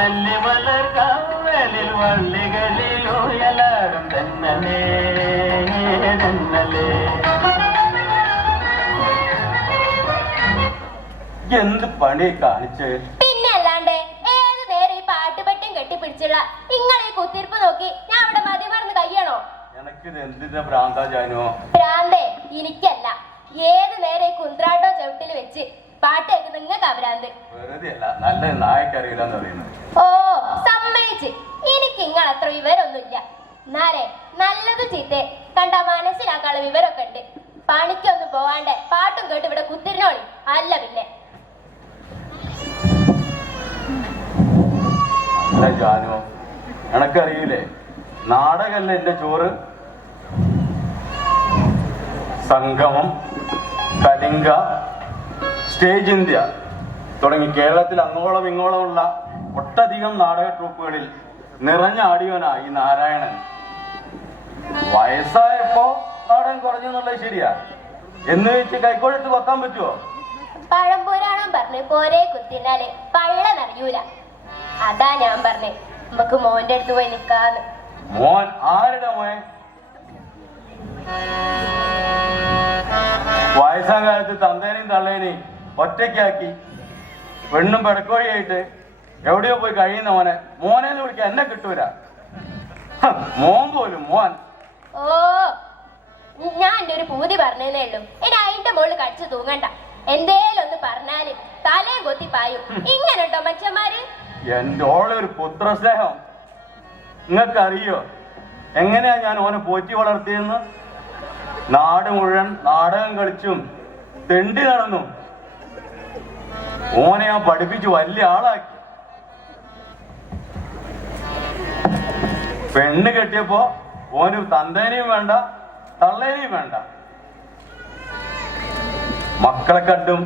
വള്ളിമലർക്കാവലിൽ വള്ളികളിലുയലാടും തെന്നലേ തെന്നലേ. എന്ത് പണി കാണിച്ച്? പിന്നെ അല്ലാണ്ട് ഏത് നേരം ഈ പാട്ടുപെട്ടും കെട്ടിപ്പിടിച്ചുള്ള ഇങ്ങളെ കുത്തിരിപ്പ് നോക്കി ഞാൻ അവിടെ മതി മറന്ന് കഴിയണോ? എനക്കിത് എന്തിന്റെ ഭ്രാന്താ ജാനോ? ഭ്രാന്തേ എനിക്കല്ല. ഏത് നേരം ഈ കുന്ത്രാട്ടോ ചവിട്ടിൽ വെച്ച് പാട്ട് കേൾക്കുന്ന നിങ്ങൾക്ക് ഭ്രാന്ത്. വെറുതെ അല്ല, നല്ല നായക്കറിയില്ലെന്ന് പറയുന്നത്. ഓ സമ്മതിച്ച്. എനിക്ക് നിങ്ങൾ അത്ര വിവരമൊന്നുമില്ല. എന്നാലേ നല്ലത് ചീത്തേ കണ്ട മനസ്സിലാക്കാനുള്ള വിവരമൊക്കെ ഉണ്ട്. പണിക്കൊന്നും പോവാണ്ട് പാട്ടും കേട്ട് ഇവിടെ കുത്തിരിനോളി. അല്ല പിന്നെ അല്ല ജാനോ, എനക്കറിയില്ലേ നാടകല്ല എന്റെ ചോറ്. സംഗമം, കലിംഗ, സ്റ്റേജ് ഇന്ത്യ തുടങ്ങി കേരളത്തിൽ അങ്ങോളം ഇങ്ങോളമുള്ള ഒട്ടധികം നാടക ട്രൂപ്പുകളിൽ നിറഞ്ഞാടിയവനാ ഈ നാരായണൻ. വയസ്സായപ്പോ നാടകം കുറഞ്ഞെന്നുള്ളത് ശരിയാ. എന്ന് വെച്ച് കൈക്കോഴത്ത് വെക്കാൻ പറ്റുമോ? പഴംപുരാണം പറഞ്ഞ് പോരെ കുത്തിനാല് പള്ള നിറയൂല. അതാ ഞാൻ പറഞ്ഞേ നമുക്ക് മോന്റെ അടുത്ത് പോയി നിക്കാന്ന്. മോൻ ആരുടെ മോൻ? വയസ്സാം കാലത്ത് തന്തേനെയും തള്ളേനെയും ഒറ്റയ്ക്കാക്കി പെണ്ണും പെടക്കോഴിയായിട്ട് എവിടെയോ പോയി കഴിയുന്ന മോനെ മോനെന്ന് വിളിക്കാൻ എന്നെ കിട്ടൂല. മോൻ പോലും മോൻ. ഓ ഞാൻ എന്റെ ഒരു പൂതി പറഞ്ഞതേ ഉള്ളൂ. ഇനി അതിന്റെ മുകളിൽ കടിച്ചു തൂങ്ങണ്ട. എന്തേലും ഒന്ന് പറഞ്ഞാല് തലയും കൊത്തി പായും. ഇങ്ങനെട്ടോ മനുഷ്യന്മാര്? എന്റെ ഓളെ ഒരു പുത്രസ്നേഹം നിങ്ങൾക്കറിയോ? എങ്ങനെയാ ഞാൻ ഓനെ പോറ്റി വളർത്തിയെന്ന്? നാട് മുഴുവൻ നാടകം കളിച്ചും തെണ്ടി നടന്നു ഓനെ ഞാൻ പഠിപ്പിച്ചു വലിയ ആളാക്കി. പെണ്ണ് കെട്ടിയപ്പോ ഓന് തന്തേനെയും വേണ്ട തള്ളേനെയും വേണ്ട. മക്കളെ കണ്ടും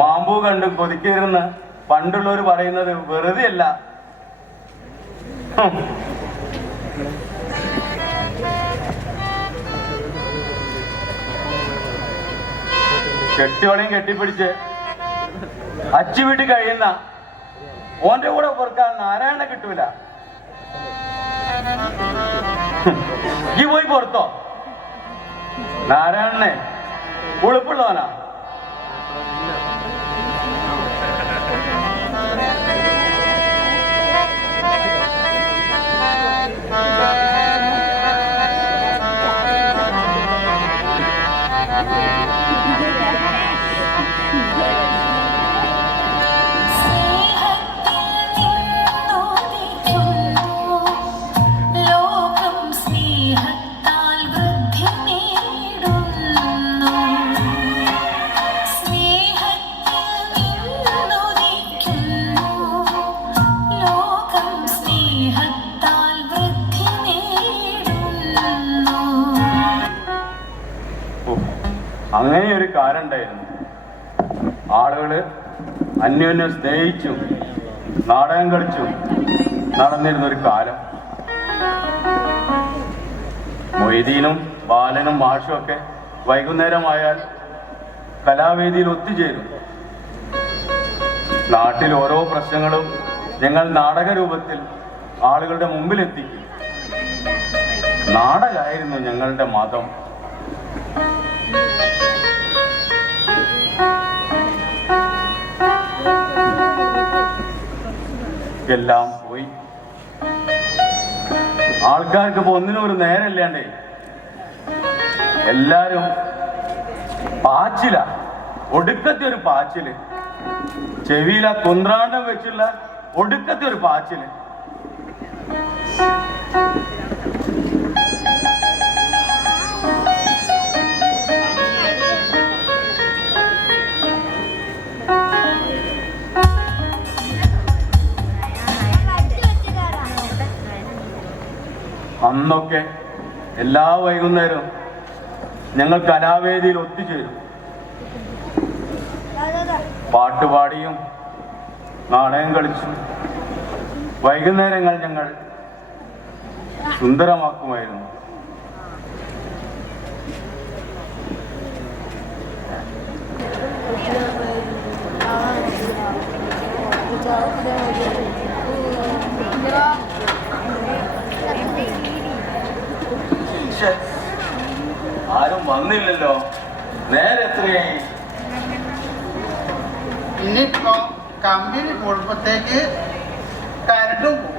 മാമ്പൂ കണ്ടും കൊതിക്കരുന്ന് പണ്ടുള്ളവർ പറയുന്നത് വെറുതെ അല്ല. കെട്ടിയോളെയും കെട്ടിപ്പിടിച്ച് അച്ചു വീട്ടിൽ കഴിയുന്ന ഓന്റെ കൂടെ പൊറുക്കാൻ നാരായണ കിട്ടൂല. ഈ പോയി പുറത്തോ? നാരായണനെ ഉളുപ്പുള്ളവനാ. അങ്ങനെയൊരു കാലം ഉണ്ടായിരുന്നു. ആളുകള് അന്യോന്യം സ്നേഹിച്ചും നാടകം കളിച്ചും നടന്നിരുന്നൊരു കാലം. മൊയ്തീനും ബാലനും മാഷും ഒക്കെ വൈകുന്നേരമായാൽ കലാവേദിയിൽ ഒത്തുചേരും. നാട്ടിൽ ഓരോ പ്രശ്നങ്ങളും ഞങ്ങൾ നാടക രൂപത്തിൽ ആളുകളുടെ മുമ്പിലെത്തിക്കും. നാടകമായിരുന്നു ഞങ്ങളുടെ മതം. എല്ലാം പോയി. ആൾക്കാർക്ക് ഇപ്പൊ ഒന്നിനും ഒരു നേരമില്ലാണ്ടേ. എല്ലാരും പാച്ചില, ഒടുക്കത്തെ ഒരു പാച്ചില്. ചെവിയില കുന്ത്രാണ്ടം വെച്ചുള്ള ഒടുക്കത്തെ ഒരു പാച്ചില്. അന്നൊക്കെ എല്ലാ വൈകുന്നേരവും ഞങ്ങൾ കലാവേദിയിൽ ഒത്തുചേരും. പാട്ടുപാടിയും നാടകം കളിച്ചും വൈകുന്നേരങ്ങൾ ഞങ്ങൾ സുന്ദരമാക്കുമായിരുന്നു. ശ്ശെ, ആരും വന്നില്ലല്ലോ. നേരെ എത്രയായി? ഇനിയിപ്പോ കമ്പനി കൂടുമ്പത്തേക്ക് കരണ്ടും പോകും.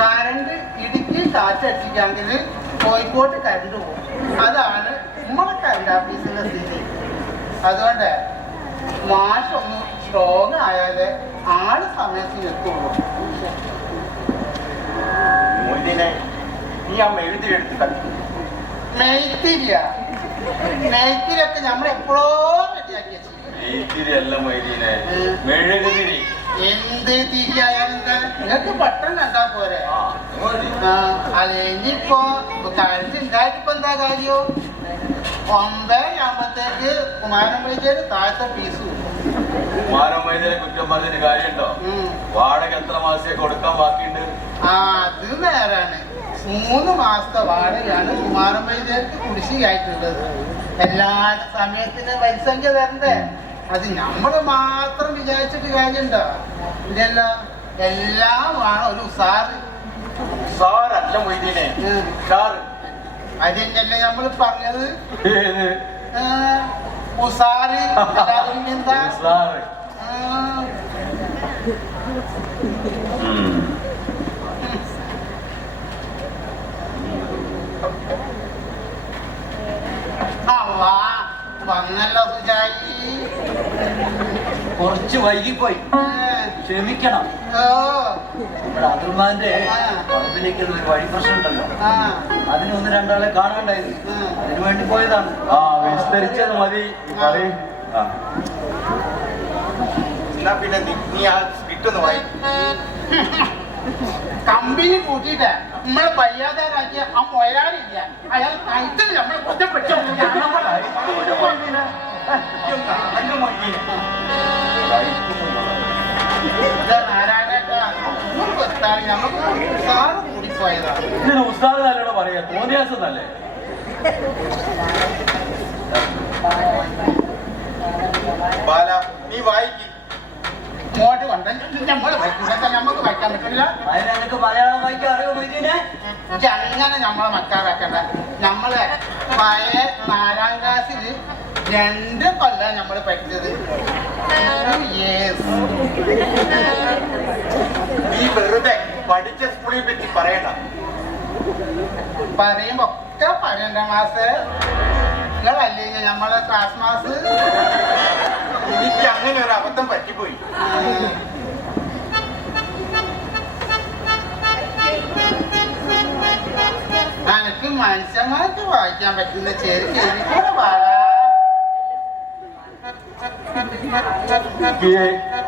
കരണ്ട് ഇടുക്കി കാറ്റടിച്ചിക്കാണെങ്കിൽ കോഴിക്കോട്ട് കരണ്ട് പോകും. അതാണ് നമ്മളെ കരണ്ട് ഓഫീസിന്റെ സ്ഥിതി. അതുകൊണ്ട് മാഷൊന്ന് സ്ട്രോങ് ആയാലേ ആള് സമയത്ത് എത്തുള്ളൂ. നീ ആ മെഴുതിലെടുത്ത് കളിക്കും. നെയ്ത്തിരിയൊക്കെ നമ്മൾ എപ്പോഴോ റെഡിയാക്കി വെച്ചു. അല്ല മൊയ്തീനെ, മെഴുകുതിരി. എന്ത് തിരിയായാലും എന്താ നിങ്ങൾക്ക് പെട്ടെന്ന് കണ്ടാ പോരെ. അല്ല ഇനിയിപ്പോ കരണ്ട് ഉണ്ടായിട്ടിപ്പോ എന്താ കാര്യോ? 9 ആകുമ്പത്തേക്ക് കുമാരൻ വൈദ്യര് താഴത്തെ ഫീസ്. കുമാരൻ വൈദ്യരെ കുറ്റം പറഞ്ഞൊരു കാര്യമുണ്ടോ? വാടക എത്ര മാസത്തേക്ക് കൊടുക്കാൻ ബാക്കിയുണ്ട്? അത് നേരാണ്. 3 മാസത്തെ വാടകയാണ് കുമാരൻ വൈദ്യർക്ക് കുടിശ്ശികയായിട്ടുള്ളത്. എല്ലാ സമയത്തിന് വൈസംഖ്യ തരണ്ടേ? അത് നമ്മള് മാത്രം വിചാരിച്ചിട്ട് കാര്യമുണ്ടോ? ഇതല്ലോ എല്ലാം വേണം ഒരു ഉസാറ്. സാറല്ല മൊയ്തീനെ, അതെന്നല്ലേ നമ്മള് പറഞ്ഞത്. ഉസാറ് എന്താ? വന്നല്ലോ സുജായി. കുറച്ച് വൈകിപ്പോയി, ക്ഷമിക്കണം. നമ്മുടെ അതിർമാന്റെ പറമ്പിലേക്കുള്ള ഒരു വഴി പ്രശ്നം ഉണ്ടല്ലോ, അതിന് 1-2 ആളെ കാണാണ്ടായിരുന്നു. അതിനു വേണ്ടി പോയതാണ്. വിസ്തരിച്ചത് മതി. പിന്നെ നീ ആ സ്ക്രിപ്റ്റ് വായി. കമ്പനി കൂട്ടിയിട്ട് നമ്മളെ വയ്യാതാരാക്കിയ ആ മൊയലാളില്ല, അയാൾ കഴുത്തിൽ നമ്മളെ കൊറ്റപ്പെട്ടു. നമുക്ക് സാറ് കൂടിപ്പോയതാണ്. ഇതിന് ഉസ്താദ് നല്ലോണം പറയാ, തോന്നിയാസം നല്ലേ. ബാല നീ വായിക്ക്. ഇങ്ങോട്ട് കൊണ്ട നമ്മള് നമുക്ക് വായിക്കാൻ പറ്റില്ല. അതിനെനിക്ക് മലയാളം വായിക്കാൻ അറിയോ മൊയ്തീനെ? അങ്ങനെ നമ്മളെ മക്കാറാക്കണ്ട. നമ്മളെ പഴയ 4ാം ക്ലാസ്സില് 2 കൊല്ലം നമ്മള് പഠിച്ചത്. നീ വെറുതെ പഠിച്ച സ്കൂളിൽ പറ്റി പറയണ്ട. പറയുമ്പോ ഒക്കെ പറയണ്ട മാസ്. നിങ്ങളല്ലേ നമ്മളെ ക്ലാസ് മാസ്. എനിക്ക് അങ്ങനെ ഒരു അബദ്ധം പറ്റിപ്പോയി. എനിക്ക് മനുഷ്യന്മാർക്ക് വായിക്കാൻ പറ്റുന്ന ചെറിയ എഴുതിക്കൂടെ പാടാ.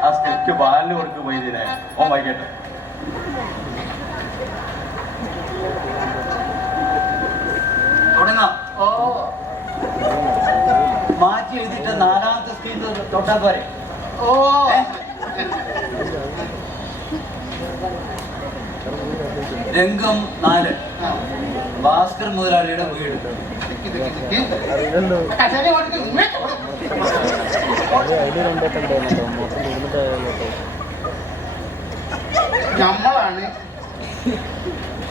ആ സ്ക്രിപ്റ്റ് ബാലിന് കൊടുക്കും മൊയ്തീനെ, ഓൻ വായിക്കട്ടെ. തുടങ്ങാം. ഓ മാറ്റി എഴുതിയിട്ട് 4ാമത്തെ സ്ക്രീൻ തൊട്ടാ പോരെ. ഓ രംഗം 4, ഭാസ്കർ മുതലാളിയുടെ വീട്. കസേര കൊടുത്ത് ഇങ്ങോട്ട് കൊടുക്കും. നമ്മളാണ്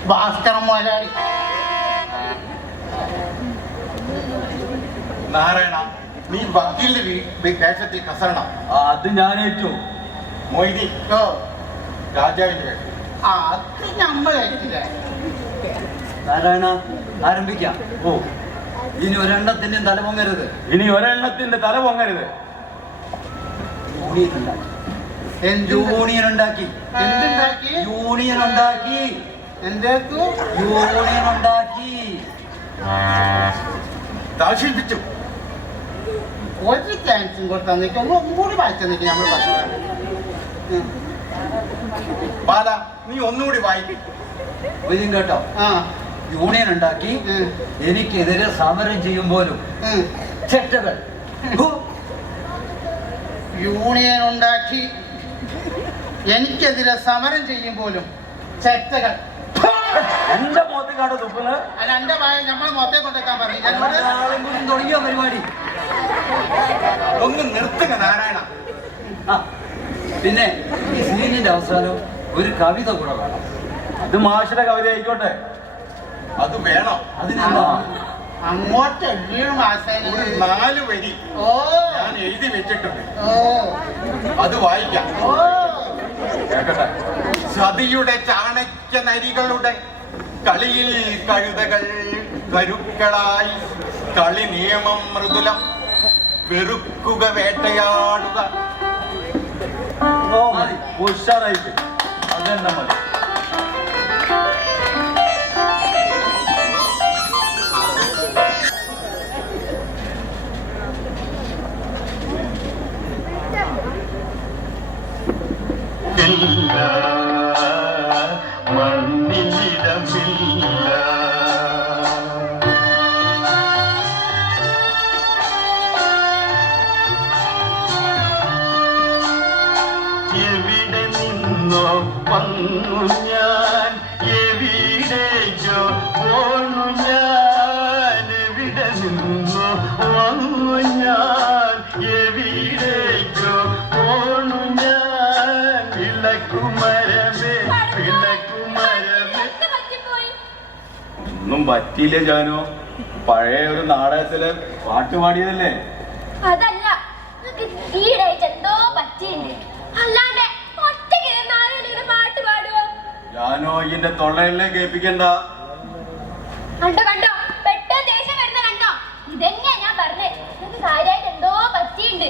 ഭാസ്കരൻ മുതലാളി. നാരായണ, നീ വക്കീലിന്റെ വേഷത്തിൽ കസരണം. അത് ഞാനേറ്റു. മൊയ്തി ഓ രാജാവിന്റെ വേഷം. അത് നമ്മളായിട്ടില്ല. നാരായണ, ആരംഭിക്കാം. ഓ, ഇനി ഒരെണ്ണത്തിന്റെയും തല പൊങ്ങരുത്. ഇനി ഒരെണ്ണത്തിന്റെ തല പൊങ്ങരുത്. യൂണിയൻ ഉണ്ടാക്കി. എന്തുണ്ടാക്കി? യൂണിയൻ ഉണ്ടാക്കി. എന്തേക്കു? യൂണിയൻ ഉണ്ടാക്കി. ദാശിപ്പിച്ചു. ഒരു ചാൻസും കൊടുത്താൽ ഒന്നുകൂടി വായിച്ചു നിൽക്കും നമ്മൾ പറഞ്ഞു. ബാല, നീ ഒന്നുകൂടി വായിക്കും. ഇതും കേട്ടോ. ആ യൂണിയൻ ഉണ്ടാക്കി, എനിക്കെതിരെ സമരം ചെയ്യുമ്പോലും ചെറ്റകൾ. യൂണിയൻ ഉണ്ടാക്കി എനിക്കെതിരെ സമരം ചെയ്യുമ്പോലും ചെറ്റകൾ. എന്റെ മോത്തിക്കാട് തുപ്പുന്നത്. എന്റെ വായ നമ്മൾ മൊത്തം കൊണ്ടേക്കാൻ പറഞ്ഞു. തുടങ്ങിയ പരിപാടി ഒന്ന് നിർത്തുക നാരായണ. പിന്നെ ഈ സീനിന്റെ അവസാനം ഒരു കവിത കൂടെ വേണം. അത് മാഷിന്റെ കവിത ആയിക്കോട്ടെ. അത് വേണം. അതിനെന്താ? അങ്ങോട്ട് എഴുതിയ മാസേന ഒരു 4 വരി ഓ ഞാൻ എഴുതി വെച്ചിട്ടുണ്ട്. ഓ അത് വായിക്കാം. ഓ കേക്കട്ടെ. സതിയുടെ ചാണക്യ നരികളുടെ കളിയിൽ കഴുതകൾ കരുക്കളായി കളി നിയമം മൃദുലം വെറുക്കുക വേട്ടയാടുക. ഓ മതി, ഉഷാറായിട്ട് അതെന്നെ മതി. എവിടെ നിന്നോ വന്നു ഞാൻ, എവിടേക്കോ പോണു ഞാൻ. എവിടെ നിന്നോ വന്നു ഞാൻ, എവിടേക്കോ പോണു ഞാൻ. വിളക്കുമരമേ വിളക്കുമരമേ. ഒന്നും പറ്റിയില്ല ജാനു. പഴയ ഒരു നാടകത്തില് പാട്ട് പാടിയതല്ലേ. അതല്ല, ഈടായിട്ട് എന്തോ പറ്റിയില്ലേ? അല്ലാണ്ട് ഒറ്റയ്ക്ക് നാരായണ പാട്ട് പാടുവോ? ജാനു ഇതിന്റെ തൊള്ളയിലെ കേൾപ്പിക്കണ്ട. കണ്ടോ കണ്ടോ, പെട്ടെന്ന് ദേഷ്യം വരുന്ന കണ്ടോ? ഇതന്നെയാ ഞാൻ പറഞ്ഞേ, നിനക്ക് കാര്യമായിട്ട് എന്തോ പറ്റിയിണ്ട്.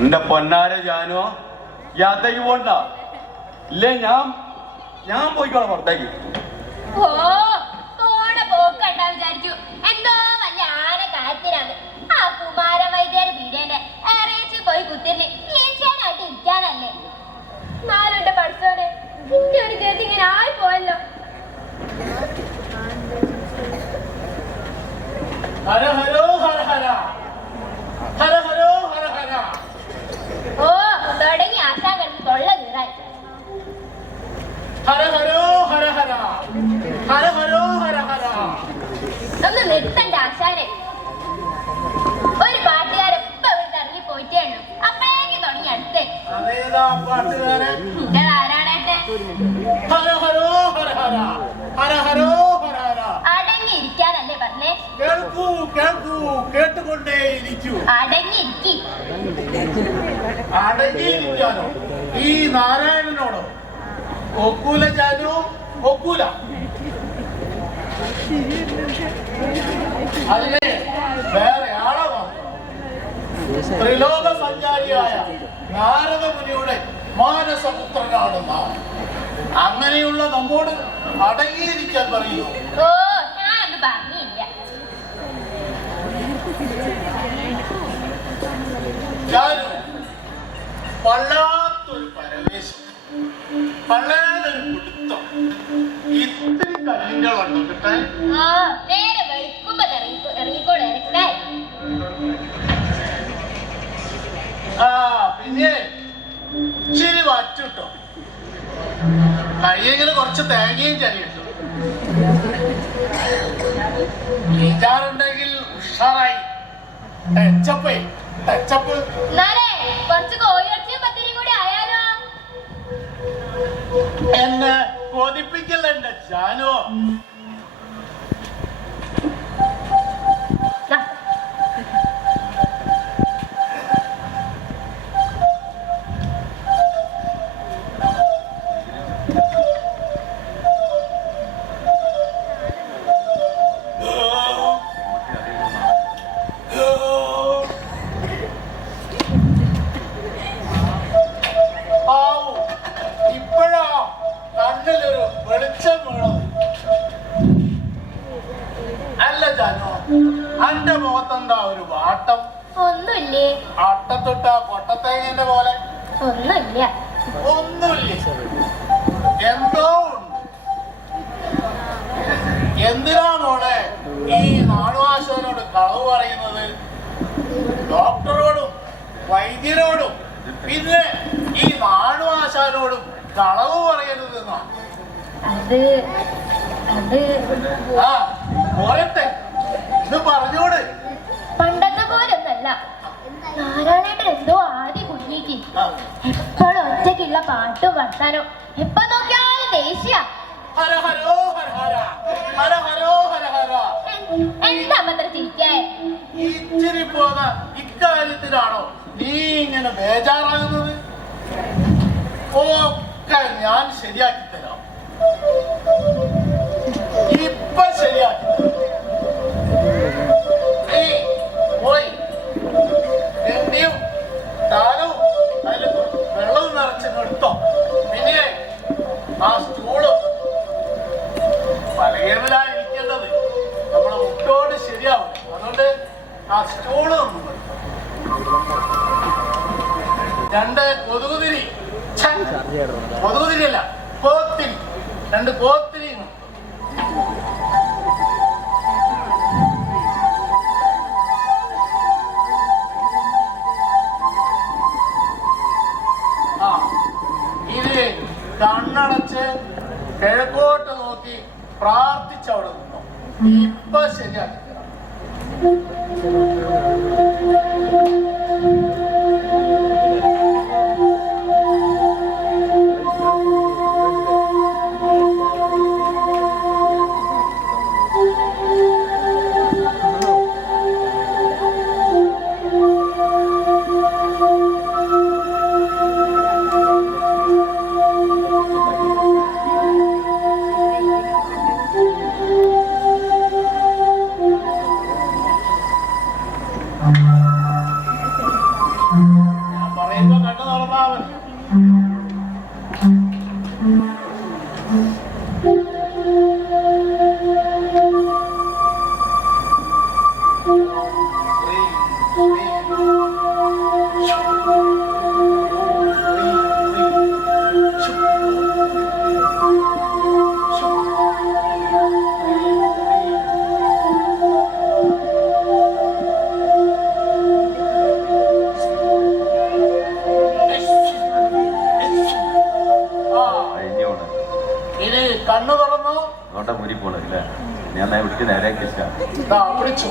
എന്റെ പൊന്നാര ജാനു, യാത്രയ്ക്ക് പോണ്ട. ഇല്ലേ ഞാൻ പോയിക്കോളാം പുറത്തേക്ക്. ഓ പോണ പോക്കണ്ട വിചാരിച്ചു എന്തോ വല്ല ആന കാര്യത്തിനാണ്. ആ കുമാര വൈദ്യര് പീഡേന്റെ ഏറേച്ച് പോയി കുത്തിരിഞ്ഞ് ഈച്ചാനായിട്ട് ഇരിക്കാനല്ലേ. നാലുണ്ട് പഠിച്ചോനെ, ഇന്റെ ഒരു ചേച്ചി ഇങ്ങനെ ആയി പോയല്ലോ. ഹര ഹരോ ഹര ഹര ഹര ഹരോ ഹര ഹര. ഓ തുടങ്ങി ആശാൻ കിടന്ന് തൊള്ള കീറായി. ഹര ഹരോ ഹര ഹര ഹര ഹരോ ഹര ഹര. ഒന്ന് നിർത്തണ്ട ആശാനെ. ഒരു പാട്ടുകാരൻ ഇപ്പൊ ഇവിടെ ഇറങ്ങി പോയിട്ടേ ഉള്ളൂ, അപ്പോഴേക്ക് തുടങ്ങി അടുത്ത്. അതേതാ പാട്ടുകാരൻ? ഇന്റെ ആരാണേട്ടെ? ഹര ഹരോ ഹര ഹര ഹര ഹരോ ഹര ഹര. അടങ്ങിയിരിക്കാനല്ലേ പറഞ്ഞേ? കേൾക്കൂ കേൾക്കൂ കേട്ടുകൊണ്ടേയിരിക്കൂ. അടങ്ങിയിരിക്കി. അടങ്ങിയിരിക്കാനോ? ഈ നാരായണനോടോ? ഒക്കൂല ജാനു, ഒക്കൂല. അതിനെ വേറെ ആളെ നോക്കാം. ത്രിലോക സഞ്ചാരിയായ നാരദ മുനിയുടെ മാനസപുത്രനാണ് നാം. അങ്ങനെയുള്ള നമ്മോട് അടങ്ങിയിരിക്കാൻ പറയുന്നു. ഓ ഞാനൊന്നും പറഞ്ഞില്ല. ജാനു വല്ലാത്തൊരു പരവേശം, പള്ളേതൊരു പിടുത്തം. ഇത്തിരി കല്ലിങ്ങളുണ്ടോ കിട്ടാൻ? ഓ നേരെ വെളുക്കുമ്പോ ഇറങ്ങിക്കോളെ ഇറക്കായി. ആ പിന്നെ ഇച്ചിരി വറ്റിട്ടോ, കഴിയെങ്കിലും കുറച്ച് തേങ്ങയും ചരിയിട്ടു. ഗീറ്റാറുണ്ടെങ്കിൽ ഉഷാറായി. ടച്ചപ്പേ ടച്ചപ്പ്. എന്നാലേ കുറച്ച് കോഴിയിറച്ചിയും പത്തിരിയും കൂടി ആയാലോ? എന്നെ കൊതിപ്പിക്കല്ല എന്റെ ജാനോ. ദാ. ഇപ്പോഴാ കണ്ണിലൊരു വെളിച്ചം വീണത്. അല്ല ജാനോ, അന്റെ മുഖത്തെന്താ ഒരു വാട്ടം? ഒന്നുമില്ലേ? അട്ടത്തൊട്ട കൊട്ടത്തേങ്ങന്റെ പോലെ. ഒന്നുമില്ല. ഒന്നുമില്ലേ? എന്തോ ഉണ്ട്. എന്തിനാ മോളെ ഈ നാടുവാശനോട് കളവ് പറയുന്നത്? ഡോക്ടറോടും വൈദ്യരോടും പിന്നെ ഈ നാടുവാശാനോടും കളവ് പറയരുതെന്നാ. അത് ആ പോരട്ടെ, ഇത് പറഞ്ഞോട്. പണ്ടത്തെ പോലൊന്നല്ല. നാരായണേട്ടൻ എന്തോ ആദ്യം കുടുങ്ങിയിട്ട് നോക്കിക്ക്. എപ്പോഴും ഒറ്റയ്ക്കുള്ള പാട്ടും വർത്താനോ, എപ്പോ നോക്കിയാലും ദേഷ്യ. ഹര ഹരോ ഹര ഹര ഹര ഹരോ ഹര ഹര. എന്താ അത്ര ചിരിക്കേ? ഇച്ചിരി പോന്ന ഇക്കാര്യത്തിലാണോ നീ ഇങ്ങനെ ബേജാറാകുന്നത്? ഒക്കെ ഞാൻ ശരിയാക്കി തരാം. ഇപ്പൊ ശരിയാക്കി തരാം. നീ പോയി എണ്ണയും താലവും അതിൽ വെള്ളവും നിറച്ച് നിർത്തോ. പിന്നെ ആ സ്റ്റൂളും പലകേമലായിരിക്കേണ്ടത് നമ്മുടെ മുട്ടോട് ശരിയാവും. അതുകൊണ്ട് ആ സ്റ്റൂള് രണ്ട് കൊതുകുതിരി, കൊതുകുതിരിയല്ല കോത്തിരി, രണ്ട് കോത്തിരി. ആ ഇത് കണ്ണടച്ച് കിഴക്കോട്ട് നോക്കി പ്രാർത്ഥിച്ചവിടെ നിന്നോ. ഇപ്പൊ ശരിയാക്കി പറയുമ്പോ കണ്ടു നടന്നാ മതി. ഇനി കണ്ണു തുറന്നു അതുകൊണ്ടാ മുരി പോണില്ല. ഞാൻ വിളിക്ക് നേരെ പിടിച്ചു.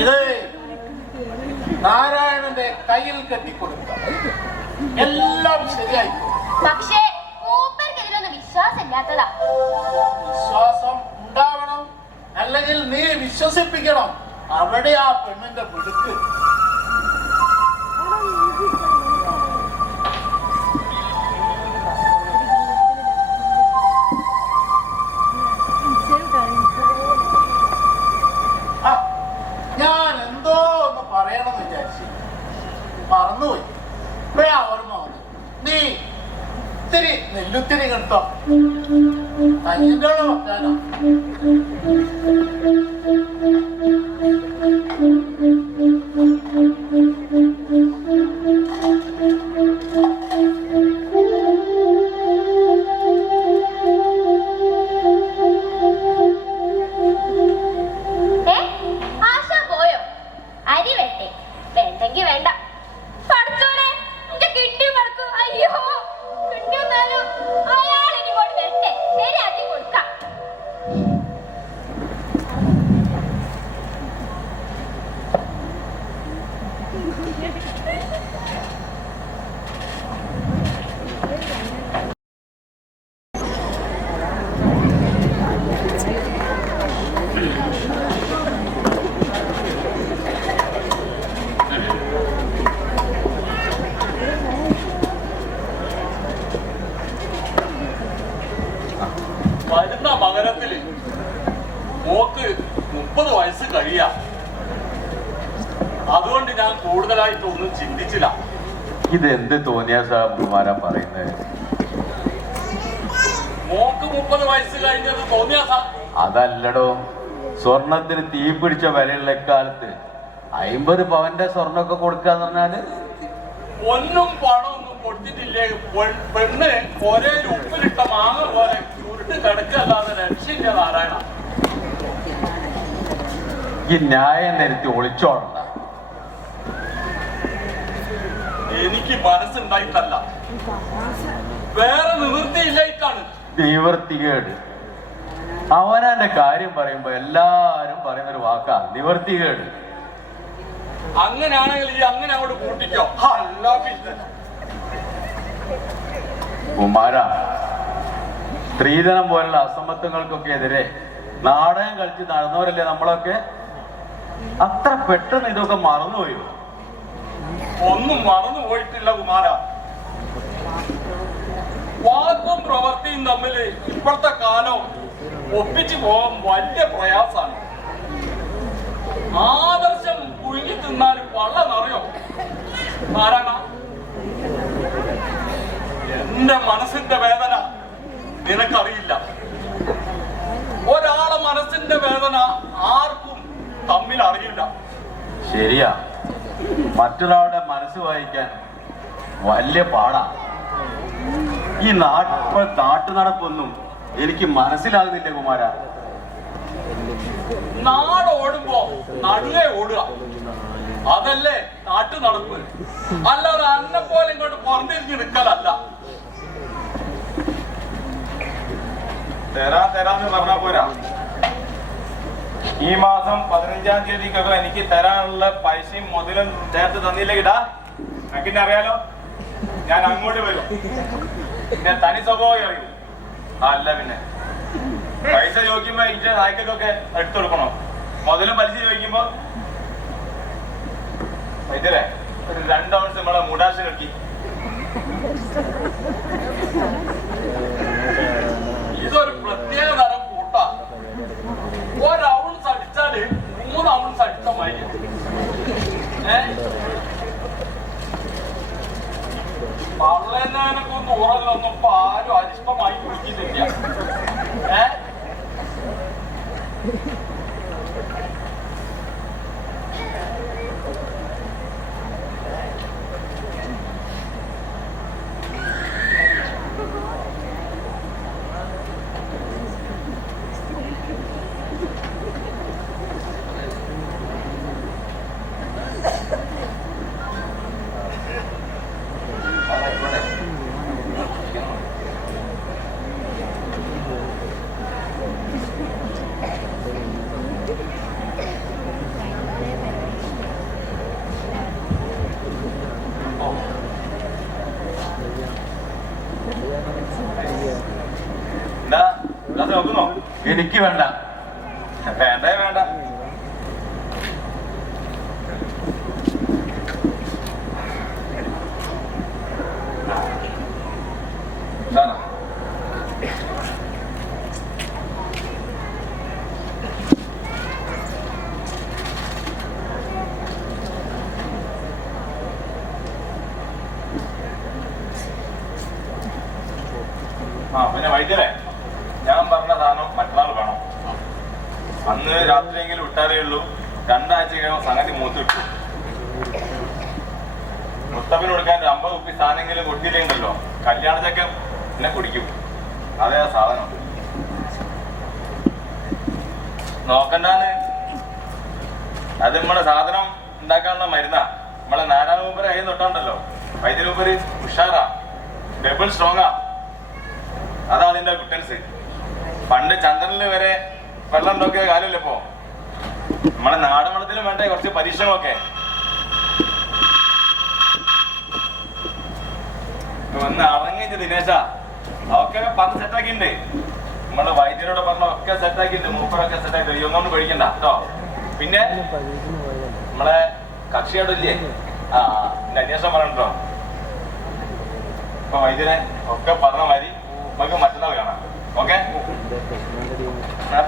ഇത് നാരായണന്റെ കയ്യിൽ കെട്ടിക്കൊടുക്കുക. എല്ലാം ശരിയായി. പക്ഷേ മൂപ്പർക്ക് ഇതിലൊന്നും വിശ്വാസമില്ലാത്തതാ. വിശ്വാസം ഉണ്ടാവണം, അല്ലെങ്കിൽ നീ വിശ്വസിപ്പിക്കണം. അവിടെ ആ പെണ്ണിന്റെ പിടുക്ക്. ഞാൻ എന്തോ ഒന്ന് പറയണമെന്ന് വിചാരിച്ചു, മറന്നുപോയി. ഇപ്പഴാ ഓർമ്മ വന്നു. നീ ഇത്തിരി നെല്ലുത്തിരി കിട്ടോ കല്ലിൻ്റെ വെക്കാനോ? വേണ്ട. പഠിച്ചോനെ, എന്റെ കിണ്ടി മറക്കൂ. അയ്യോ, കിണ്ടി വന്നാലും അയാൾ ഇനി കൊണ്ട് വരട്ടെ, ശരിയാക്കി കൊടുക്കാം. വരുന്ന മകരത്തില് മോക്ക് 30 വയസ്സ് കഴിയാ. അതുകൊണ്ട് ഞാൻ കൂടുതലായിട്ടൊന്നും ചിന്തിച്ചില്ല. ഇതെന്ത് തോന്നിയ സാമാരാ പറയുന്നത്? മോക്ക് 30 വയസ്സ് കഴിഞ്ഞത് തോന്നിയ അതല്ലടോ, സ്വർണത്തിന് തീ പിടിച്ച വിലയുള്ള കാലത്ത് 50 പവന്റെ സ്വർണ്ണമൊക്കെ കൊടുക്കാന്ന് പറഞ്ഞാല് ഒന്നും പണമൊന്നും കൊടുത്തിട്ടില്ലേ? പെണ്ണ് ഒരേ ഉപ്പിലിട്ട മാങ്ങ പോലെ ചുരുട്ട് കിടക്കല്ലാതെ രക്ഷയില്ല നാരായണ. ഈ ന്യായം നിരത്തി ഒളിച്ചോടണ്ട. എനിക്ക് മനസ്സുണ്ടായിട്ടല്ല, വേറെ നിവൃത്തിയില്ലായിട്ടാണ്. നിവർത്തികേട്. അവനെ കാര്യം പറയുമ്പോ എല്ലാരും പറയുന്നൊരു വാക്കാ നിവർത്തികേട്. അങ്ങനെയാണെങ്കിൽ ഈ അങ്ങനെ അങ്ങോട്ട് കൂട്ടിക്കോ. അല്ല പിന്നെ കുമാര, സ്ത്രീധനം പോലുള്ള അസമത്വങ്ങൾക്കൊക്കെ എതിരെ നാടകം കളിച്ച് നടന്നവരല്ലേ നമ്മളൊക്കെ? അത്ര പെട്ടെന്ന് ഇതൊക്കെ മറന്നുപോയോ? ഒന്നും മറന്നു പോയിട്ടില്ല കുമാര. വാക്കും പ്രവൃത്തിയും തമ്മിൽ ഇപ്പോഴത്തെ കാലം ഒപ്പിച്ചു പോകാൻ വലിയ പ്രയാസാണ്. ആദർശം കുഴുങ്ങി തിന്നാലും വള്ളനറിയോ നാരായണ? എന്റെ മനസ്സിന്റെ വേദന നിനക്കറിയില്ല. ഒരാളെ മനസ്സിന്റെ വേദന ആർക്കും തമ്മിൽ അറിയില്ല. ശരിയാ, മറ്റൊരാളുടെ മനസ്സ് വായിക്കാൻ വലിയ പാടാ. ഈ നാട്ടു നടപ്പൊന്നും എനിക്ക് മനസ്സിലാകുന്നില്ല കുമാര. നാട് ഓടുമ്പോ നടുവേ ഓടുക, അതല്ലേ നാട്ടു നടപ്പ്. അല്ലാതെ അന്നെ പോലെ ഇങ്ങോട്ട് പുറത്തിരിഞ്ഞ് നിൽക്കലല്ല. തരാന്ന് പറഞ്ഞാ പോരാ. ഈ മാസം 15-ാം തീയതിക്കൊക്കെ എനിക്ക് തരാനുള്ള പൈസയും മുതലും ചേർത്ത് തന്നില്ല കിട്ടാ. എനിക്കെന്നെ അറിയാലോ, ഞാൻ അങ്ങോട്ട് വരും. പിന്നെ തനി സ്വഭാവം അറിയൂ. അല്ല പിന്നെ പൈസ ചോദിക്കുമ്പോ ഇന്റെ നായ്ക്കൊക്കെ എടുത്തു കൊടുക്കണോ? മുതലും പലിശ ചോദിക്കുമ്പോ വൈദ്യരെ ഒരു 2 ounce നമ്മളെ മൂടാശ നോക്കി. ഇതൊരു പ്രത്യേക തരം കൂട്ടാ. 1 ounce അടിച്ചാല് 3 ounce അടിച്ച മതി. പള്ളേനൊന്നും ഉറങ്ങൊന്നും ഇപ്പൊ ആരും അരിഷ്ടമായി കുടിക്കുന്നില്ല. എന്താ നോക്കുന്നോ? എനിക്ക് വേണ്ട. വേണ്ടേ വേണ്ട. സാറാ പിന്നെ വൈദ്യരെ, ഞാൻ പറഞ്ഞ സാധനം മറ്റന്നാൾ വേണം. അന്ന് രാത്രിയെങ്കിലും വിട്ടാലേ ഉള്ളൂ. 2 ആഴ്ച കഴിയുമ്പോൾ സംഗതി മൂത്ത് കിട്ടും. മുത്തപ്പന് കൊടുക്കാൻ 50 കുപ്പി സാധനമെങ്കിലും കൊടുത്തില്ലേണ്ടല്ലോ, കല്യാണ ചക്കൻ എന്നെ കുടിക്കും. അതേ സാധനം നോക്കണ്ടാന്ന്. അത് നമ്മളെ സാധനം ഉണ്ടാക്കാനുള്ള മരുന്നാ. നമ്മളെ നാരായണ മൂപ്പര് കയ്യിൽ തൊട്ടാണ്ടല്ലോ, വൈദ്യുതി മൂപ്പര് ഉഷാറാ, ഡബിൾ സ്ട്രോങ്ങാ. അതാ അതിന്റെ ഗുട്ടൻസ്. പണ്ട് ചന്ദ്രനില് വരെ വെള്ളം നോക്കിയ കാലമില്ല ഇപ്പോ. നമ്മളെ നാടൻ വെള്ളത്തിലും വേണ്ടേ കുറച്ച് പരീക്ഷണമൊക്കെ. ഒന്ന് അറങ്ങിച്ച് ദിനേശാ, അതൊക്കെ പറഞ്ഞ് സെറ്റാക്കിണ്ട്. നമ്മള് വൈദ്യരോട് പറഞ്ഞ ഒക്കെ സെറ്റാക്കിണ്ട്, മൂപ്പറൊക്കെ സെറ്റാക്കി. ഒന്നുകൊണ്ട് കഴിക്കണ്ട കേട്ടോ. പിന്നെ നമ്മളെ കക്ഷിയോട് ഇല്ലേ, എന്റെ അന്വേഷണം പറഞ്ഞോ. ഇപ്പൊ വൈദ്യരെ ഒക്കെ പറഞ്ഞ മാതിരി നമുക്ക് മറ്റന്നാൾ കാണാം. ഓക്കെ,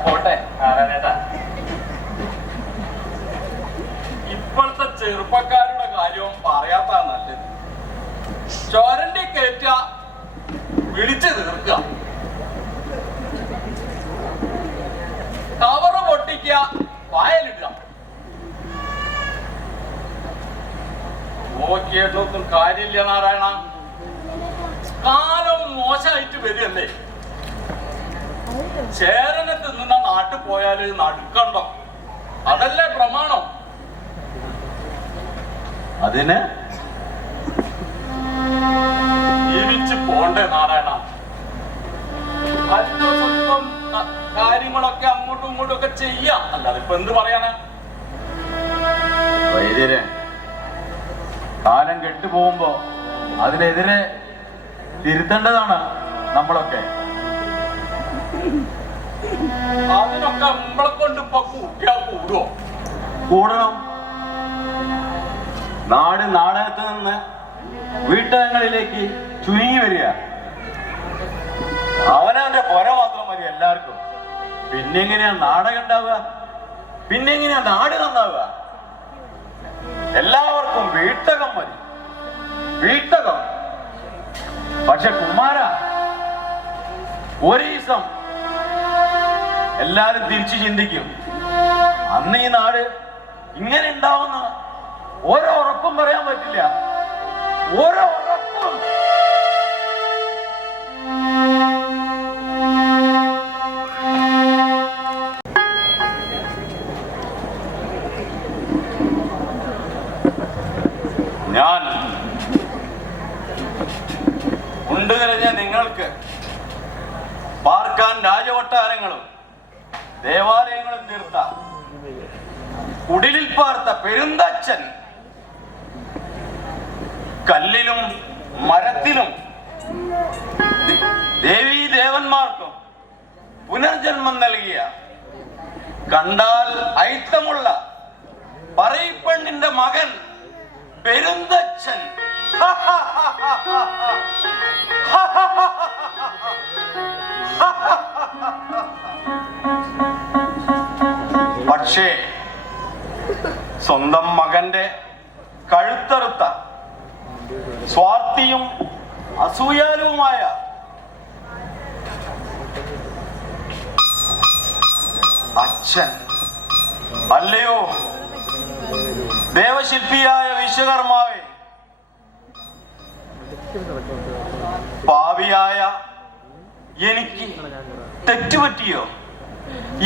പോട്ടെ. ആരാനേട്ടാ, ഇപ്പോഴത്തെ ചെറുപ്പക്കാരുടെ കാര്യവും പറയാത്ത നല്ലത്. ചൊരണ്ടി കയറ്റ, വിളിച്ചു തീർക്കുക, കവറ് പൊട്ടിക്കുക, വായലിടുക. നോക്കിയിട്ടൊന്നും കാര്യമില്ല നാരായണ. കാലം മോശമായിട്ട് വരികയല്ലേ. ചേരനെ തിന്നുന്ന നാട്ടിൽ പോയാല് നടുക്കണ്ടോ, അതല്ലേ പ്രമാണം. അതിന് ജീവിച്ച് പോണ്ടേ നാരായണ. സ്വന്തം കാര്യങ്ങളൊക്കെ അങ്ങോട്ടും ഇങ്ങോട്ടും ഒക്കെ ചെയ്യാം. അല്ലാതെ ഇപ്പൊ എന്ത് പറയാനാ? വൈദ്യരെ, കാലം കെട്ടുപോകുമ്പോ അതിനെതിരെ തിരുത്തേണ്ടതാണ് നമ്മളൊക്കെ. അതിനൊക്കെ നമ്മളെ കൊണ്ട് ഇപ്പൊ കൂട്ടിയാ കൂടുവോ? കൂടണം. നാട് നാടകത്ത് നിന്ന് വീട്ടകങ്ങളിലേക്ക് ചുരുങ്ങി വരിക. അവനവന്റെ പുര മാത്രം മതി എല്ലാവർക്കും. പിന്നെങ്ങനെയാ നാടകം ഉണ്ടാവുക? പിന്നെങ്ങനെയാ നാട് നന്നാവുക? എല്ലാവർക്കും വീട്ടകം മതി, വീട്ടകം. പക്ഷെ കുമാര, ഒരു ദിവസം എല്ലാരും തിരിച്ചു ചിന്തിക്കും, അന്ന് ഈ നാട് ഇങ്ങനെ ഉണ്ടാവുന്ന ഓരോ ഉറപ്പും പറയാൻ പറ്റില്ല. ഓരോ ഉറപ്പും. ഞാൻ ഉണ്ട് നിറഞ്ഞ നിങ്ങൾക്ക് പാർക്കാൻ രാജകൊട്ടാരങ്ങളും ദേവാലയങ്ങളും തീർത്ത കുടിലിൽ പാർത്ത പെരുന്തച്ഛൻ കല്ലിലും മരത്തിലും ദേവീ ദേവന്മാർക്കും പുനർജന്മം നൽകിയ കണ്ടാൽ ഐത്തമുള്ള പറയിപ്പെണ്ണിന്റെ മകൻ പെരുന്തച്ഛൻ. പക്ഷേ സ്വന്തം മകന്റെ കഴുത്തറുത്ത സ്വാർത്ഥിയും അസൂയാലുമായ അച്ഛൻ അല്ലയോ ദേവശില്പിയായ വിശ്വകർമാവേ, പാപിയായ എനിക്ക് തെറ്റുപറ്റിയോ?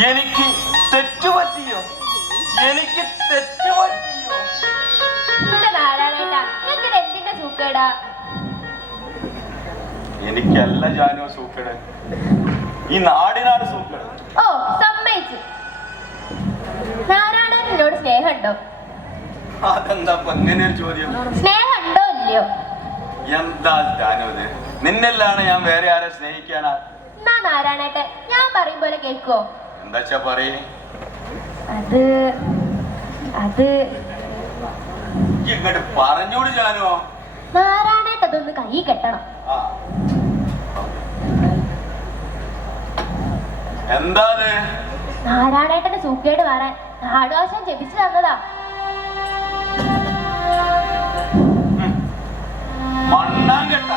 എനിക്ക് തെറ്റുപറ്റിയോ? എനിക്ക് തെറ്റുപറ്റിയോ? എനിക്കല്ല ജാനോ സൂക്കേട്, ഈ നാടിനാണ് സൂക്കേട്. ഓ, സമ്മതിച്ചു. നാരായണനോട് സ്നേഹമുണ്ടോ? അതെന്താ ഇങ്ങനെ ഒരു ചോദ്യം? സ്നേഹമുണ്ടോ ഇല്ലയോ? എന്താ ജാനോ ഇത്? നിന്നെല്ലാണ് ഞാൻ വേറെ ആരെ സ്നേഹിക്കാനാ? എന്നാ നാരായണേട്ടെ, ഞാൻ പറയും പോലെ കേൾക്കുവോ? എന്താ പറയേ? അത് ഇങ്ങോട്ട് പറഞ്ഞോട് ജാനോ. നാരായണേട്ട് അതൊന്ന് കൈ കെട്ടണം. എന്താ നാരായണേട്ടന് സൂക്കേട് മാറാൻ നാടുവാശം ജപിച്ചു തന്നതാ. മണ്ണാങ്കട്ട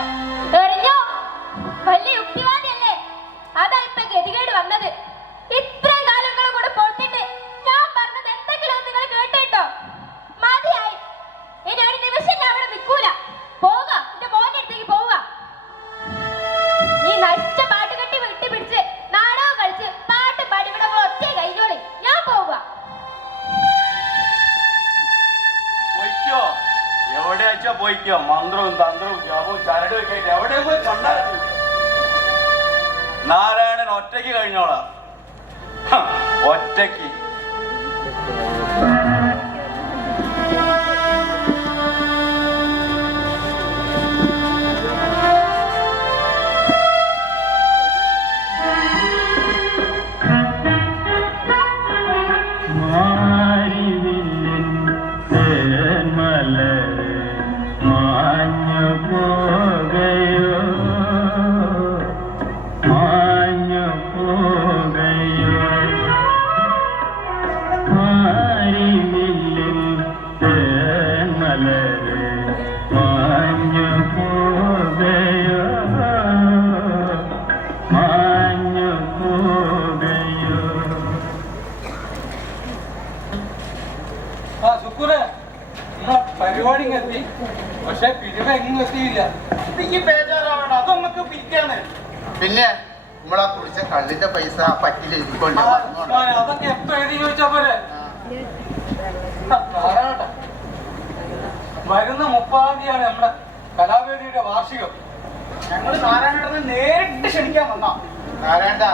എറിഞ്ഞോ? വലിയ യുക്തിവാദിയല്ലേ? അതാ ഇപ്പൊ ഗതികേട് വന്നത്. ഇത്രയും കാലങ്ങളും കൂടെ പൊട്ടിട്ട് ഞാൻ പറഞ്ഞത് എന്തെങ്കിലും നിങ്ങൾ കേട്ടോ? മതിയായി. ഇനി ഒരു നിമിഷം ഞാൻ അവിടെ നിൽക്കൂല. പോക, എന്റെ മോന്റെ അടുത്തേക്ക് പോവുക. ഈ നശിച്ച പാട്ടുകെട്ടി വിട്ടുപിടിച്ച് നാടകം കളിച്ച് പാട്ട് പാടി ഇവിടെ ഒറ്റ കഴിഞ്ഞോളി. ഞാൻ പോവുക. പോയിക്കോ, എവിടെ വെച്ചാ പോയിക്കോ. മന്ത്രവും തന്ത്രവും ജപവും ചരടും ഒക്കെ ആയിട്ട് എവിടെ പോയി കണ്ടാൽ നാരായണൻ ഒറ്റയ്ക്ക് കഴിഞ്ഞോളാം. ഒറ്റയ്ക്ക്. പരിപാടി എത്തി, പക്ഷെ പിരിവ് എങ്ങും എത്തിയില്ല. അതൊന്നൊക്കെ പിരിക്കാണ്. പിന്നെ നമ്മളാ കുടിച്ച കള്ളിന്റെ പൈസ പറ്റില്ല എഴുതിക്കൊണ്ട് അതൊക്കെ എപ്പോ എഴുതി ചോദിച്ചാ പോലെ. വരുന്ന 30-ാം തീയതിയാണ് നമ്മുടെ കലാവേദിയുടെ വാർഷികം. ഞങ്ങൾ നാരായണനെ നേരിട്ട് ക്ഷണിക്കാൻ വന്നാ. നാരായണ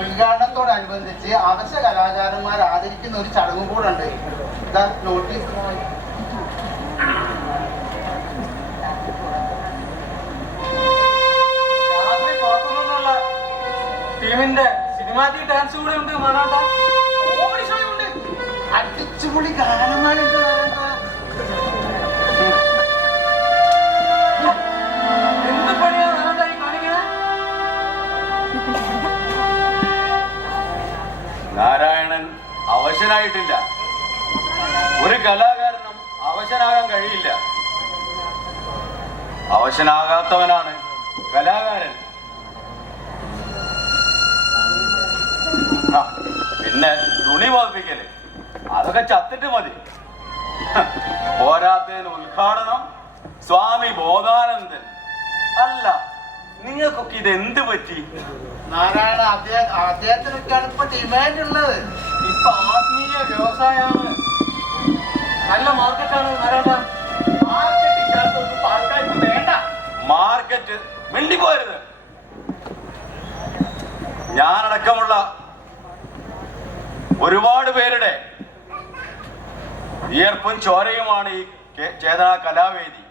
ഉദ്ഘാടനത്തോടനുബന്ധിച്ച് അവശ്യ കലാകാരന്മാർ ആദരിക്കുന്ന ഒരു ചടങ്ങും കൂടെ ഉണ്ട്. നോട്ടീസ് അവശനാകാൻ കഴിയില്ല. അവശനാകാത്തവനാണ് കലാകാരൻ. പിന്നെ തുണി പതിപ്പിക്കല് അതൊക്കെ ചത്തിട്ട് മതി. പോരാത്തതിന് ഉദ്ഘാടനം സ്വാമി ബോധാനന്ദൻ. അല്ല, നിങ്ങൾക്കൊക്കെ ഇത് എന്ത് പറ്റി? നാരായണ അദ്ദേഹത്തിനൊക്കെയാണ് ഇപ്പൊ ഡിമാൻഡ് ഉള്ളത്. ഇപ്പൊ ആത്മീയ വ്യവസായമാണ്, നല്ല മാർക്കറ്റാണ് നാരായണ. മാർക്കറ്റ് ഇല്ലാത്തൊന്നും ആൾക്കാർക്ക് വേണ്ട. മാർക്കറ്റ് മിണ്ടിപ്പോരുത്. ഞാനടക്കമുള്ള ഒരുപാട് പേരുടെ വിയർപ്പും ചോരയുമാണ് ഈ ചേതന കലാവേദി.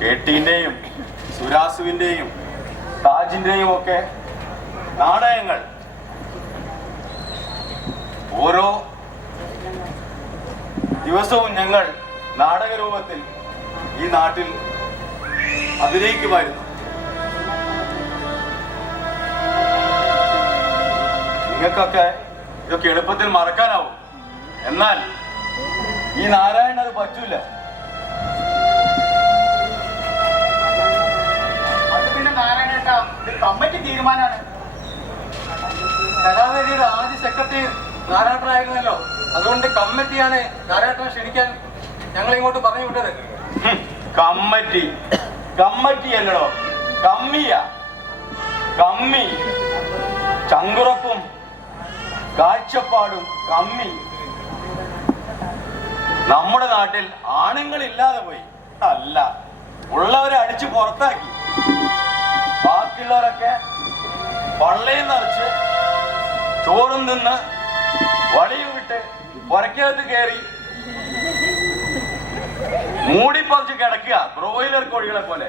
കേട്ടിന്റെയും സുരാസുവിന്റെയും താജിന്റെയും ഒക്കെ നാടകങ്ങൾ ഓരോ ദിവസവും ഞങ്ങൾ നാടകരൂപത്തിൽ ഈ നാട്ടിൽ അഭിനയിക്കുമായിരുന്നു. നിങ്ങൾക്കൊക്കെ ഇതൊക്കെ എളുപ്പത്തിൽ മറക്കാനാവും. എന്നാൽ ഈ നാരായണൻ അത് പറ്റൂല. അത് പിന്നെ നാരായണേട്ടാ ഇത് കമ്മിറ്റി തീരുമാനമാണ്. കലാവേദിയുടെ ആദ്യ സെക്രട്ടറി നാരായണനായിരുന്നല്ലോ, അതുകൊണ്ട് കമ്മിറ്റിയാണ് നാരായണനെ ക്ഷണിക്കാൻ ഞങ്ങളെ ഇങ്ങോട്ട് പറഞ്ഞു വിട്ടത്. കമ്മിറ്റി കമ്മിറ്റി അല്ലടോ, കമ്മിയാ. കമ്മി, ചങ്കുറപ്പും കാഴ്ചപ്പാടും കമ്മി. നമ്മുടെ നാട്ടിൽ ആണുങ്ങളില്ലാതെ പോയി. അല്ല, ഉള്ളവരെ അടിച്ചു പുറത്താക്കി. ബാക്കിയുള്ളവരൊക്കെ പള്ളയും നിറച്ച് ചോറും നിന്ന് വളിയും വിട്ട് പുരക്കകത്ത് കയറി മൂടിപ്പറിച്ച് കിടക്കുക, ബ്രോയിലർ കോഴികളെ പോലെ.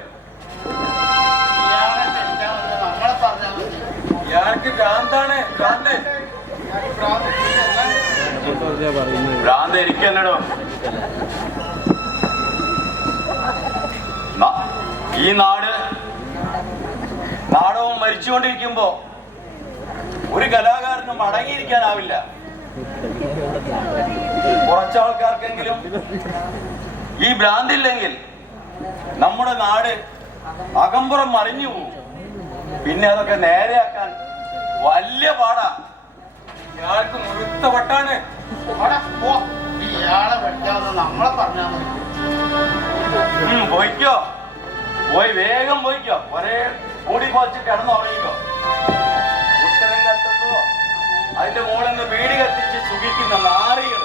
ഇയാളെ തെറ്റാവുന്നത് നമ്മളെ പറഞ്ഞാൽ മതി. ഇയാൾക്ക് ഭ്രാന്താണ്, ഭ്രാന്ത്. ഭ്രാന്ത് എനിക്കല്ലടോ. ഈ നാടകം മരിച്ചുകൊണ്ടിരിക്കുമ്പോ ഒരു കലാകാരനും അടങ്ങിയിരിക്കാനാവില്ല. കുറച്ചാൾക്കാർക്കെങ്കിലും ഈ ഭ്രാന്തില്ലെങ്കിൽ നമ്മുടെ നാട് അകമ്പുറം മറിഞ്ഞു പോകും. പിന്നെ അതൊക്കെ നേരെയാക്കാൻ വലിയ പാടാ. ഇയാൾക്ക് മുഴുത്ത വട്ടാണ്. ഇയാളെ വെട്ടാവുന്നത് നമ്മളെ പറഞ്ഞാൽ മതി. പോയിക്കോ, പോയി വേഗം പോയിക്കോ. ഒരേ കൂടി പോച്ച് കിടന്നുറങ്ങിക്കോ. ഉത്തരം കത്തുമ്പോ അതിന്റെ മുകളിൽ നിന്ന് വീട് കത്തിച്ച് സുഖിക്കുന്ന നാറികൾ.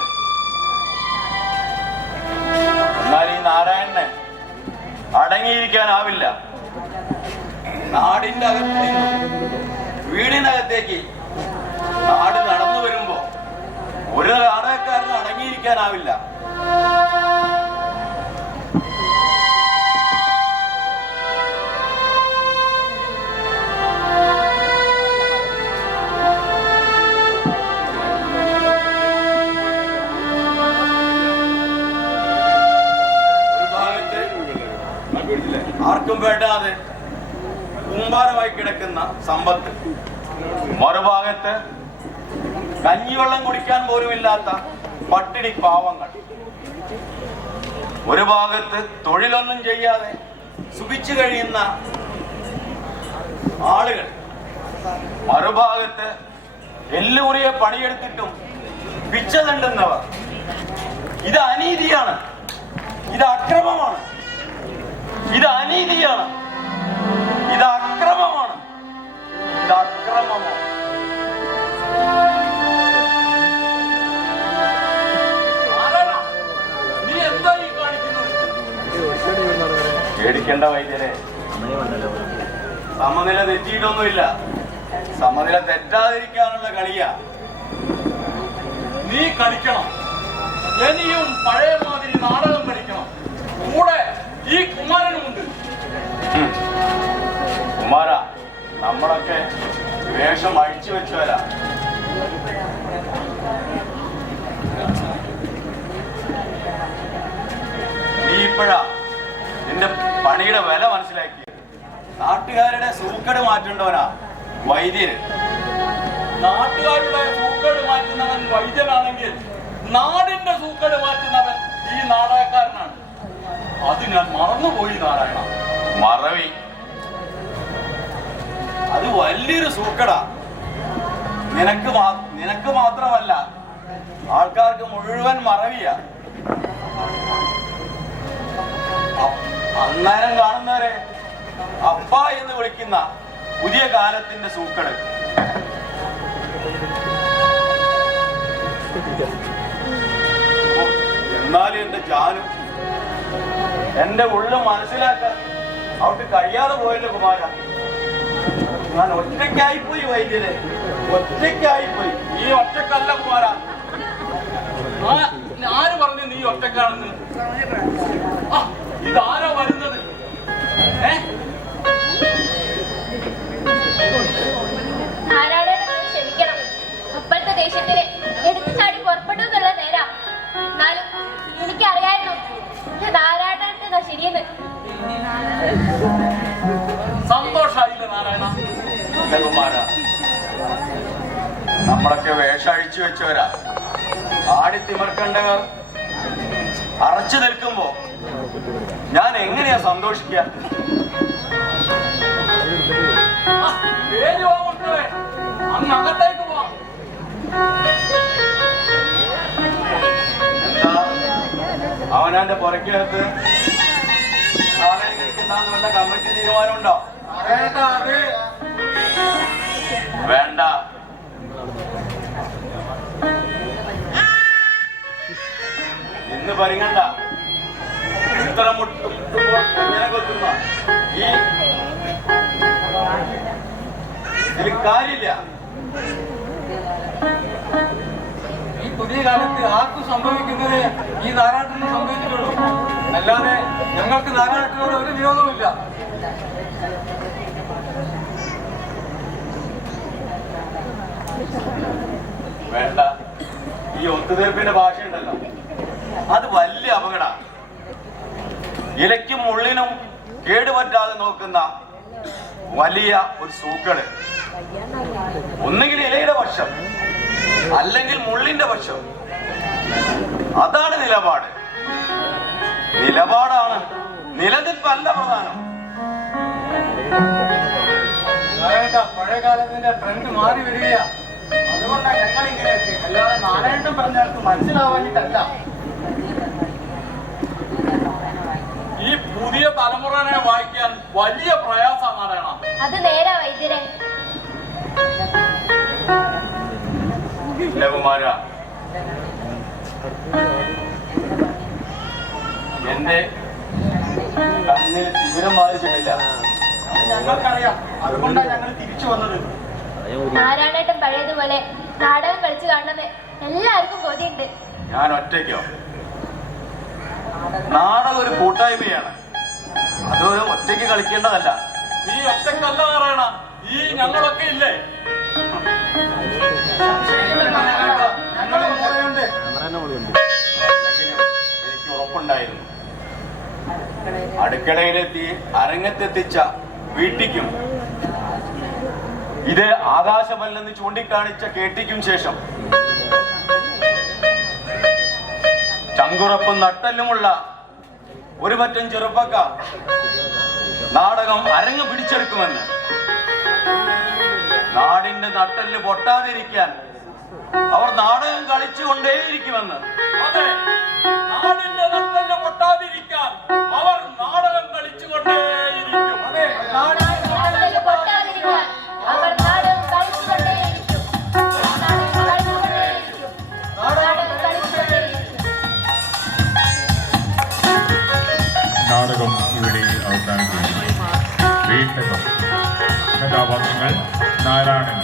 എന്നാൽ ഈ നാരായണനെ അടങ്ങിയിരിക്കാനാവില്ല. നാടിന്റെ അകത്ത് നിന്നും വീടിനകത്തേക്ക് നാട് നടന്നു വരുമ്പോ ഒരു നാടകക്കാരന് അടങ്ങിയിരിക്കാനാവില്ല. ആർക്കും വേണ്ടാതെ കൂമ്പാരമായി കിടക്കുന്ന സമ്പത്ത്, മറുഭാഗത്ത് കഞ്ഞിവെള്ളം കുടിക്കാൻ പോലുമില്ലാത്ത പട്ടിണി പാവങ്ങൾ, ഒരു ഭാഗത്ത് തൊഴിലൊന്നും ചെയ്യാതെ സുഖിച്ചു കഴിയുന്ന ആളുകൾ, മറുഭാഗത്ത് എല്ലുമുറിയെ പണിയെടുത്തിട്ടും പിച്ച തണ്ടുന്നവർ. ഇത് അനീതിയാണ്, ഇത് അക്രമമാണ്, ഇത് അനീതിയാണ്, ഇത് അക്രമമാണ്, ഇത് അക്രമമാണ്. നീ എന്താ ഈ കാണിക്കുന്നത്? പേടിക്കേണ്ട വൈദ്യരെ, സമനില തെറ്റിയിട്ടൊന്നുമില്ല. സമനില തെറ്റാതിരിക്കാനുള്ള കളിയാ. നീ കളിക്കണം, ഇനിയും പഴയ മാതിരി നാടകം കളിക്കണം. കൂടെ ഈ കുമാരനുമുണ്ട്. കുമാര, നമ്മളൊക്കെ വേഷം അഴിച്ചു വെച്ചവരാ. നീ ഇപ്പോഴാ നിന്റെ പണിയുടെ വില മനസ്സിലാക്കി. നാട്ടുകാരുടെ സൂക്കട് മാറ്റേണ്ടവനാ വൈദ്യര്. നാട്ടുകാരുടെ സൂക്കേട് മാറ്റുന്നവൻ വൈദ്യനാണെങ്കിൽ നാടിന്റെ സൂക്കേട് മാറ്റുന്നവൻ ഈ നാടകക്കാരനാണ്. അത് ഞാൻ മറന്നുപോയി നാരായണ. മറവി അത് വലിയൊരു സൂക്കടാ. നിനക്ക് മാത്രമല്ല, ആൾക്കാർക്ക് മുഴുവൻ മറവിയാ. അന്നേരം കാണുന്നവരെ അപ്പ എന്ന് വിളിക്കുന്ന പുതിയ കാലത്തിന്റെ സൂക്കട്. എന്നാലും എന്റെ ജാനു, എന്റെ ഉള്ളു മനസ്സിലാക്കാൻ അവർക്ക് കഴിയാതെ പോയല്ലോ കുമാര. ഞാൻ ഒറ്റയ്ക്കായിപ്പോയി വൈദ്യരെ, ഒറ്റയ്ക്കായിപ്പോയി. നീ ഒറ്റക്കല്ല കുമാര. ആര് പറഞ്ഞു നീ ഒറ്റക്കാണെന്ന്? ഇതാരാ വരുന്നത്? ക്ഷമിക്കണം, അപ്പോഴത്തെ ദേഷ്യത്തിന് എടുത്തു ചാടി പുറപ്പെട്ടു എന്നുള്ള നേരാ. എന്നാലും എനിക്കറിയായിരുന്നു നാരായണ ശരിയെന്ന്. സന്തോഷായില്ല നാരായണ? കുമാര, നമ്മളൊക്കെ വേഷഴിച്ചു വെച്ചവരാ. ആടിത്തിമർക്കണ്ടവർ അറച്ചു നിൽക്കുമ്പോ ഞാൻ എങ്ങനെയാ സന്തോഷിക്കുക? അങ്ങ് അകത്തേക്ക് പോവാം. എന്താ അവനാന്റെ പുറക്കകത്ത് നാളെ കഴിക്കണ്ടെന്ന് വല്ല കമ്മിറ്റി തീരുമാനമുണ്ടോ? വേണ്ട. ഇന്ന് പരിങ്ങണ്ട. ഇത്ര മുട്ടുമ്പോൾ ഇങ്ങനെ കൊത്തുന്ന ഇതിൽ കാര്യമില്ല. ഈ പുതിയ കാലത്ത് ആർക്കും സംഭവിക്കുന്നത് ഈ നാരായണത്തിന് സംഭവിച്ചിട്ടുള്ളൂ. അല്ലാതെ ഞങ്ങൾക്ക് നാരായണത്തിനോട് ഒരു വിരോധമില്ല. വേണ്ട. ഈ ഒത്തുതീർപ്പിന്റെ ഭാഷയുണ്ടല്ലോ, അത് വലിയ അപകട. ഇലയ്ക്കും മുള്ളിനും കേടുപറ്റാതെ നോക്കുന്ന വലിയ ഒരു സൂക്കട്. ഒന്നുകിൽ ഇലയുടെ പക്ഷം, അല്ലെങ്കിൽ മുള്ളിന്റെ പക്ഷം. അതാണ് നിലപാട്. നിലപാടാണ്, നിലനിൽപ്പല്ല പ്രധാനം. പഴയ കാലത്തിന്റെ ട്രെൻഡ് മാറി വരികയാ. അതുകൊണ്ടാണ് ഞങ്ങൾ ഇങ്ങനെയൊക്കെ. അല്ലാതെ നാരായണൻ പറഞ്ഞാൾക്ക് മനസ്സിലാവാനിട്ടല്ല. ഈ പുതിയ തലമുറനെ വായിക്കാൻ വലിയ പ്രയാസമാണ് നാരായണ. അത് നേരാ വൈദ്യരെ. ഇല്ല കുമാര, എന്റെ കണ്ണിൽ തിമിരം ബാധിച്ചിട്ടില്ല. ഞങ്ങൾക്കറിയാം. അതുകൊണ്ടാണ് ഞങ്ങൾ തിരിച്ചു വന്നത്. നാരായണേട്ടൻ പഴയതുപോലെ നാടകം കളിച്ചു കാണണമെന്ന് എല്ലാവർക്കും ബോധ്യമുണ്ട്. ഞാൻ ഒറ്റയ്ക്കോ? നാടകം ഒരു കൂട്ടായ്മയാണ്, അതൊരു ഒറ്റയ്ക്ക് കളിക്കേണ്ടതല്ല. നീ ഒറ്റക്കല്ല നാരായണ, ഈ ഞങ്ങളൊക്കെ ഇല്ലേ? എനിക്ക് ഉറപ്പുണ്ടായിരുന്നു. അടുക്കളയിലെത്തി അരങ്ങത്തെത്തിച്ച വീട്ടിക്കും ഇത് ആകാശമല്ലെന്ന് ചൂണ്ടിക്കാണിച്ച കേട്ടിക്കും ശേഷം ചങ്കുറപ്പും നട്ടല്ലുമുള്ള ഒരു പറ്റം ചെറുപ്പക്കാർ നാടകം അരങ്ങ് പിടിച്ചെടുക്കുമെന്ന്, നാടിന്റെ നട്ടല് പൊട്ടാതിരിക്കാൻ അവർ നാടകം കളിച്ചുകൊണ്ടേയിരിക്കുമെന്ന്. അതെ, നാടിന്റെ നട്ടല് പൊട്ടാതിരിക്കാൻ അവർ നാടകം കളിച്ചുകൊണ്ടേയിരിക്കും. അതെ, നാടകം പൊട്ടാതിരിക്കാൻ അവർ നാടകം കളിച്ചുകൊണ്ടേയിരിക്കും. നാടകം കളിച്ചുകൊണ്ടേയിരിക്കും. നാടകം കളിച്ചുകൊണ്ടേയിരിക്കും. നാടകം ഇവിടെ അവസാനിക്കുന്നു. വീട്ടകം. കഥാപാത്രങ്ങൾ നാരായണൻ,